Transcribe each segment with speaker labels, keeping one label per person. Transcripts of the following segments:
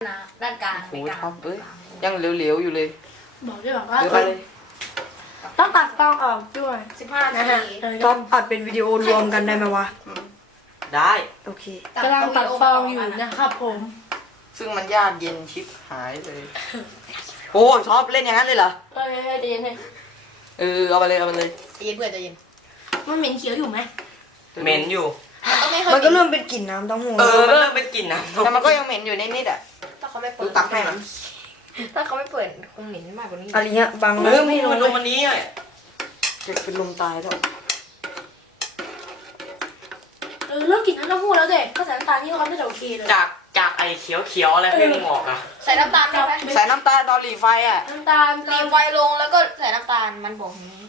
Speaker 1: นะด้านกลาง
Speaker 2: โอ้ท็อปยังเหลวๆอยู่เลย
Speaker 3: บอกด้วยว่า
Speaker 2: เดี๋ยวไปเลย
Speaker 3: ต้องตัดฟองออกด้วย
Speaker 1: 15 นาที
Speaker 4: ท็อปอัดเป็นวิดีโอรวมกันได้ไหมวะ
Speaker 2: ได้
Speaker 4: โอเค
Speaker 3: กำลังตัดฟองอยู่นะครับผม
Speaker 2: ซึ่งมันยากเย็นชิบหายเลยโอ้ท็อปเล่นอย่างนั้นเลยเหรอ
Speaker 3: เฮ้ยเดี๋ยวให้
Speaker 2: เอาไปเลยเอาไปเลย
Speaker 1: ใจเย็นเพื่อนใจเย็น
Speaker 3: มันเหม็นเขียวอยู่ไหม
Speaker 5: เหม็นอยู่
Speaker 4: มันก็เริ่มเป็นกลิ่นน้ำเต้าหู้
Speaker 5: มันเริ่มเป็นกลิ่นนะ
Speaker 2: แต่มันก็ยังเหม็นอยู่นิดๆอ่ะ
Speaker 1: ถ้าเขาไม่เปิ
Speaker 2: ดู
Speaker 1: ด
Speaker 2: ตักให้มัน
Speaker 1: ถ้าเขาไม่เปิดคงเหม็นมากกว่านี้
Speaker 4: อะไรเงี้ยบาง
Speaker 5: ไม่ลงมันลงวันนี้อ่ะ
Speaker 2: จะเป็นลมตายแล้ว
Speaker 3: เริ่มกินน้ำเต้าหู้แล้วเด็กก็ใส่น้ำตาลนี่เขาไม่ได้โอเคเลย
Speaker 5: จากไอ้เขียวๆอะไรให้มึงออกอ่ะ
Speaker 1: ใส่น้ำตาลได้ไหม
Speaker 2: ใส่น้ำตาลตอนหลีไฟอ่ะ
Speaker 3: น้ำตาล
Speaker 1: รีไฟลงแล้วก็ใส่น้ำตาลมันบอกอย่างนี้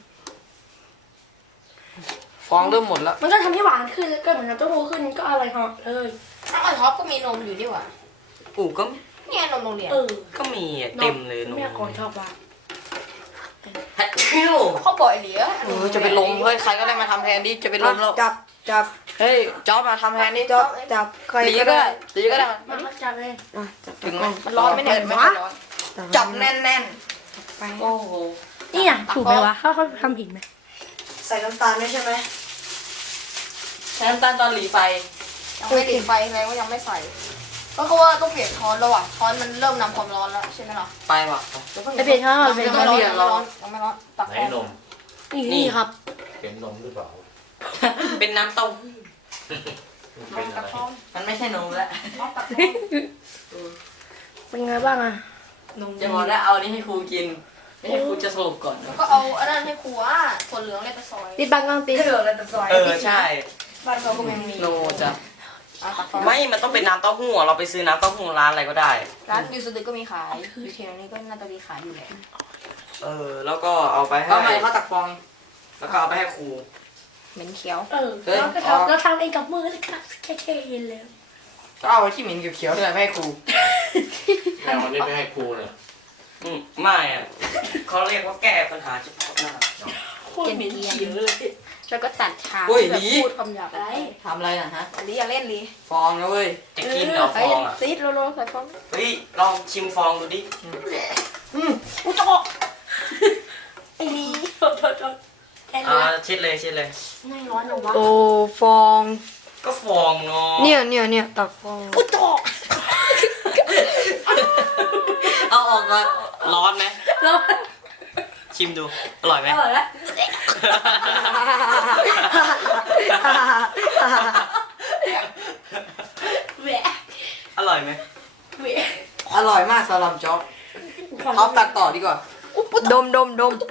Speaker 2: ฟองเริ่มหมดแล้ว
Speaker 3: มันก็ทำให้หวานขึ้นแล้วก็เหมือนน้ำเต้าหู้ขึ้นก็อร่อยเหาะเลย
Speaker 1: ถ้าออนท็อปก็มีนมอยู่นี่หว่า
Speaker 5: กูก็
Speaker 1: เนี่ยนมโรงเรียน
Speaker 5: ก็มีอะเต็มเลยนม
Speaker 3: แม่ก่อนชอบว่า
Speaker 5: ฮัทชิว
Speaker 1: เขาปล่อยเหลือ
Speaker 2: จะเป็นลมเฮ้ยใครก็ได้มาทำแทนดิจะเป็นลมแล้ว
Speaker 4: จับ
Speaker 2: เฮ้ยจ๊อบมาทำแทนดิ
Speaker 4: จับใคร
Speaker 2: หลี
Speaker 4: ก็
Speaker 2: ก็
Speaker 4: ได้
Speaker 2: ได้หลีก็ได้
Speaker 3: มันก็จับเลย
Speaker 4: จับ
Speaker 2: ถึงไหม
Speaker 1: มันร้อนไหมเนี่ย
Speaker 2: ไม่ค่อยร้อนจับแน่น
Speaker 4: ไป
Speaker 2: ๆโอ้โห
Speaker 3: นี่อ่ะถูกไหมวะเขาทำผิดไหม
Speaker 4: ใส่น้ำตาลด้วยใช่ไหม
Speaker 2: ใช้น้ำตาลตอนหลีไฟ
Speaker 1: ยังไม่ติดไฟอะไรก็ยังไม่ใส่ก็คือว่าต้องเปลี่ยนช้อนแล้วอ่ะช้อนมันเริ่มนำความร้อนแล้วใช่ไหมล่ะ
Speaker 2: ไปว่ะ
Speaker 3: จะเปลี่ยนช่อง
Speaker 1: ยัง
Speaker 3: เปลี่ยน
Speaker 1: ไม่
Speaker 3: ช่อง
Speaker 1: ร้อนยังไม่ร้อนยังไม่ร้อนตัก
Speaker 6: ไหน
Speaker 1: แค่
Speaker 6: นม
Speaker 3: นี่ครับ
Speaker 6: เป็นนมหรือเปล่า
Speaker 5: เป็นน้ำเต้าหู้
Speaker 6: เป็นอะ
Speaker 1: ตัก
Speaker 6: ไร
Speaker 1: ช้อน
Speaker 2: มันไม่ใช่นมแล้ว
Speaker 1: ช้อนตักช้อน
Speaker 3: เป็นไงบ้างอ่ะ
Speaker 2: จะบอกแล้วเอานี้ให้ครูกิน ไม่ใช่ครูจะสรุปก่อน
Speaker 1: แล้วก็เอาอันนั้นให้ครูอ่ะถั่วเหลืองเลยไปซอย
Speaker 3: ติดบังกลางตี
Speaker 2: เหลือกันแต่ซอย
Speaker 5: ใช่
Speaker 1: บ้านเราก็ไม่มี
Speaker 2: โนจ้ะ
Speaker 1: เอาตักช้อน
Speaker 5: ไม่มันต้องเป็นน้ำเต้าหู้อะเราไปซื้อน้ำเต้าหู้ร้านอะไรก็ได้
Speaker 1: ร้านยูสุดก็มีขายยูเทลนี้ก็น่าจะมีขายอยู่แหละ
Speaker 5: แล้วก็เอาไปให้
Speaker 2: เอาใหม่เขาตักฟอง
Speaker 5: แล้วก็เอาไปให้ครู
Speaker 1: เหม็นเขียว
Speaker 3: เราทำเองกับมือเลยครับแค่เห็นแล้ว
Speaker 2: ก็เอาไว้ที่เหม็นเขียวๆนี่แหละให้ครู
Speaker 6: แม่วันนี้ไม่ให้ครูเลย
Speaker 5: ไม่อ่ะเขาเรียกว่าแก้ปัญหาเฉพาะหน้า
Speaker 3: โคตรเหม็นเขียวเลย
Speaker 1: แล้วก็ตัดชา
Speaker 2: อุ้ย
Speaker 1: แบบ
Speaker 2: หลี
Speaker 1: พูดคำหยาบอะไร
Speaker 2: ทำอะไรนะฮะ
Speaker 1: ลีอย่าเล่นลี
Speaker 2: ฟองนะเว้ย
Speaker 5: จะกินเหรอฟ
Speaker 1: ไอ้
Speaker 5: องอ่ะ
Speaker 1: ซีดโลใส่ฟอง
Speaker 5: เฮ้ยลองชิมฟองดูดิ
Speaker 1: อุจกไอ้ลี
Speaker 3: โทษแค่นี้
Speaker 5: เช็ดเลย
Speaker 3: ไม่ร้อนหรอวะ
Speaker 4: โอ้ฟอง
Speaker 5: ก็ฟองเนาะ
Speaker 4: เนี่ยตักฟอง
Speaker 3: อุจก
Speaker 5: เอาออกก่อนร้อนไหม
Speaker 3: ร้อน
Speaker 5: ชิมดูอร่อยไหม
Speaker 3: อร่อยแล้วแหวะ
Speaker 5: อร่อยไหม
Speaker 3: แหวะ
Speaker 2: อร่อยมากสำหรับจ๊อบท็อปตักต่อดีกว่า
Speaker 4: ดมดม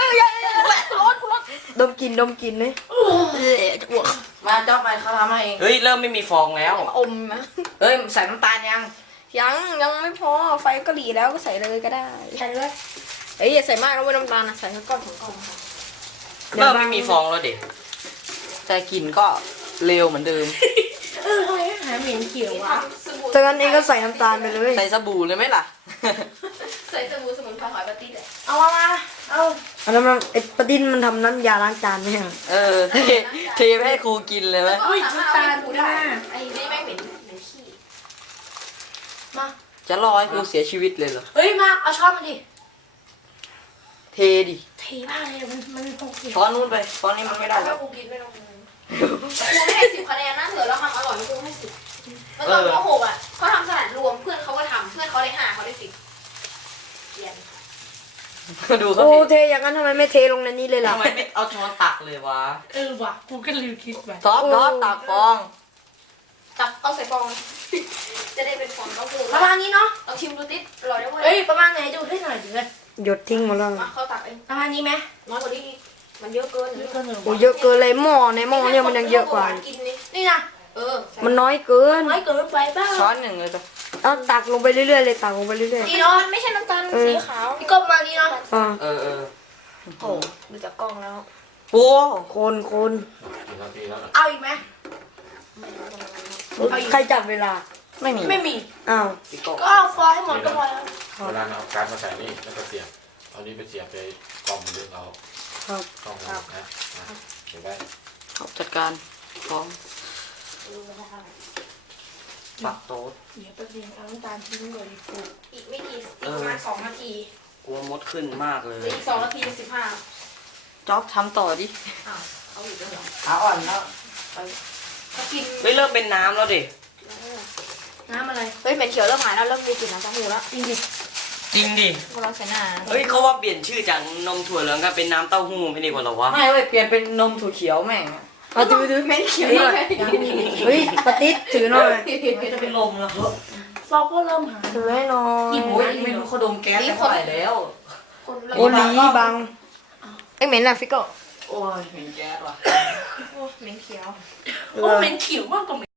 Speaker 4: กินเลย
Speaker 2: มาจ๊อบไปเขาทำให้เอง
Speaker 5: เฮ้ยเริ่มไม่มีฟองแล้ว
Speaker 1: อมนะ
Speaker 2: เฮ้ยใส่น้ำตาลยัง
Speaker 1: ยังไม่พอไฟก็หลีแล้วก็ใส่เลยก็ได้
Speaker 3: ใช่เลย
Speaker 1: เฮ้ยอย่าใส่มากนะเว้ยน้ำตาลนะใส่แค่ก้อนสองก้อนค่ะ
Speaker 5: เริ่มไม่มีฟองแล้วเด็ก
Speaker 2: แต่กลิ่นก็เร็วเหมือนเดิม
Speaker 3: ทำไมหาเหม็นเขียววะ
Speaker 4: จากนั้นเองก็ใส่น้ำตาลไปเลย
Speaker 2: ใส่สบู่เลยไหมล่ะ
Speaker 1: ใส่สบู่สมุนไพรหอยปาร์ตี้เลย
Speaker 3: เอาเอา
Speaker 4: อันนั้นไอ้ปะดินมันทำน้ำยาล้างจานไหมฮะ
Speaker 2: เทไปให้ครูกินเลยไหม
Speaker 3: อุ้ยน้ำตาลกูได้
Speaker 1: ไอ้นี่ไม่เหม็นขี้
Speaker 3: มา
Speaker 2: จะรอให้ครูเสียชีวิตเลยเหรอ
Speaker 3: เฮ้ยมาเอาช้อนมาดิ
Speaker 2: เทดิ
Speaker 3: เทบ้าเลยมันหกสิบ
Speaker 2: ช้อนนู้นไปช้อนนี้มันไม่ได้
Speaker 1: ถ้า
Speaker 2: แล้ว
Speaker 1: กูกินไม่ต้องครูไม่ให้10 คะแนนนะเถอะแล้วทำอร่อยครูให้10แล้วตอนม .6 อ่ะเขาทำสลัดรวมเพื่อนเขาก็ทำเพื่อนเขาได้5เขาได้10เรียน
Speaker 2: ดูเขา
Speaker 4: โอ้
Speaker 2: ดิ
Speaker 4: เทอย่างนั้นทำไมไม่เทลงในนี้เลยล่ะ
Speaker 5: ทำไมไม่เอาช้อนตักเลยวะ
Speaker 3: ว่ะกูก็ลืมคิดไป
Speaker 2: ท็อปตักฟอง
Speaker 1: ตักเอาใส่ฟองจะได้เป็นฟองเต้าหู้
Speaker 3: ประมาณนี้เนาะ
Speaker 1: ลองชิมดูติดอร่อยได้เว้
Speaker 3: เฮ้
Speaker 1: ย
Speaker 3: ยประมาณไหนดูให้หน่อยดิเลย
Speaker 4: หยดทิ้งหมดแล้ว
Speaker 1: มาเขาตักเอง
Speaker 3: ประมาณนี้ไหม
Speaker 1: น้อยกว่านี้อีกมันเยอะเกิน
Speaker 3: เยอะเกินเหรอ
Speaker 4: โอ้เยอะเกินเลยหม้อในหม้อเนี่ยมันยังเยอะกว่า
Speaker 1: กินนี่
Speaker 3: นี่นะ
Speaker 4: มันน้อยเกิน
Speaker 3: น้อยเกินไปเปล่า
Speaker 2: ช้อนหนึ่งเลยจ้ะ
Speaker 4: เอาตักลงไปเรื่อยๆเลยตักลงไปเรื่อย
Speaker 1: นี่เนาะมันไม่ใช่น้ำตาลสีขาว
Speaker 3: พี่ก็ประมาณนี้เนาะ
Speaker 4: ๆอ่า
Speaker 5: เออ
Speaker 1: โอ้ดูจากกล้องแล้ว
Speaker 2: โอ้
Speaker 4: คน
Speaker 6: กี่นาทีแล้วนะ
Speaker 3: เอาอีกไหม
Speaker 4: ใครจับเวลา
Speaker 2: ไม่มี
Speaker 3: ไม่มี
Speaker 4: อ้าว
Speaker 2: พี่โก้
Speaker 3: ก็เอาฟอยให้หมดก็พอแล้ว
Speaker 6: เวลาเอาการมาใส่นี่แล้วก็เสียบเอานี้ไปเสียบไปกล่องนึงเอา
Speaker 4: ครับ
Speaker 6: กล่องนึงนะเห็นไหม
Speaker 2: ท็อปจัดการฟอง
Speaker 5: ปักโต๊ด
Speaker 3: เดี๋ยวแป๊บเดียวเอาน้ำตาลทิ้งเลยดิปู
Speaker 1: อีกไม่กี่อีกประมาณ2 นาที
Speaker 5: กลัวมดขึ้นมากเลย
Speaker 1: หรืออีก2 นาที 15
Speaker 2: จ๊อบทำต่อดิ
Speaker 1: อ้าวเขาอยู่ด้วยเหรอ
Speaker 2: ขาอ่อนแล้ว
Speaker 1: เขากิน
Speaker 5: เฮ้ยเริ่มเป็นน้ำแล้วดิ
Speaker 3: น้ำอะไร
Speaker 1: เฮ้ยเหม็นเขียวเริ่มหายแล้วเริ่มมีกลิ่นน้ำเต้าหู้แล้ว
Speaker 3: จริงดิ
Speaker 5: จริงดิ
Speaker 1: พวกเราใส่หน้า
Speaker 5: เฮ้ยเขาว่าเปลี่ยนชื่อจากนมถั่วเหลืองก็เป็นน้ำเต้าหู้ไม่ดีกว่าเหรอวะ
Speaker 2: ไม่เว้ยเปลี่ยนเป็นนมถั่วเขียวแม่ง
Speaker 4: มาดูดู
Speaker 1: เหม็นเขียว
Speaker 4: เฮ้ย
Speaker 1: เลย
Speaker 4: เฮ้ยปะติดถือหน่อย
Speaker 2: ไม่จะเป็นลมแล้วเหรอ
Speaker 3: เราก็เริ่มหา
Speaker 4: ถือให้หน่อย
Speaker 3: กิน
Speaker 2: โอ้ยไม่รู้เขาดมแก๊สเท่าไหร่แล้ว
Speaker 1: คนละ
Speaker 4: โอลีบังเอ้ยเหม็นอะฟิกโก
Speaker 2: โอ้ยเห็นแก๊สว่ะ
Speaker 1: โอ้เหม็นเขียว
Speaker 3: โอ้เหม็นเขียวมากกว่า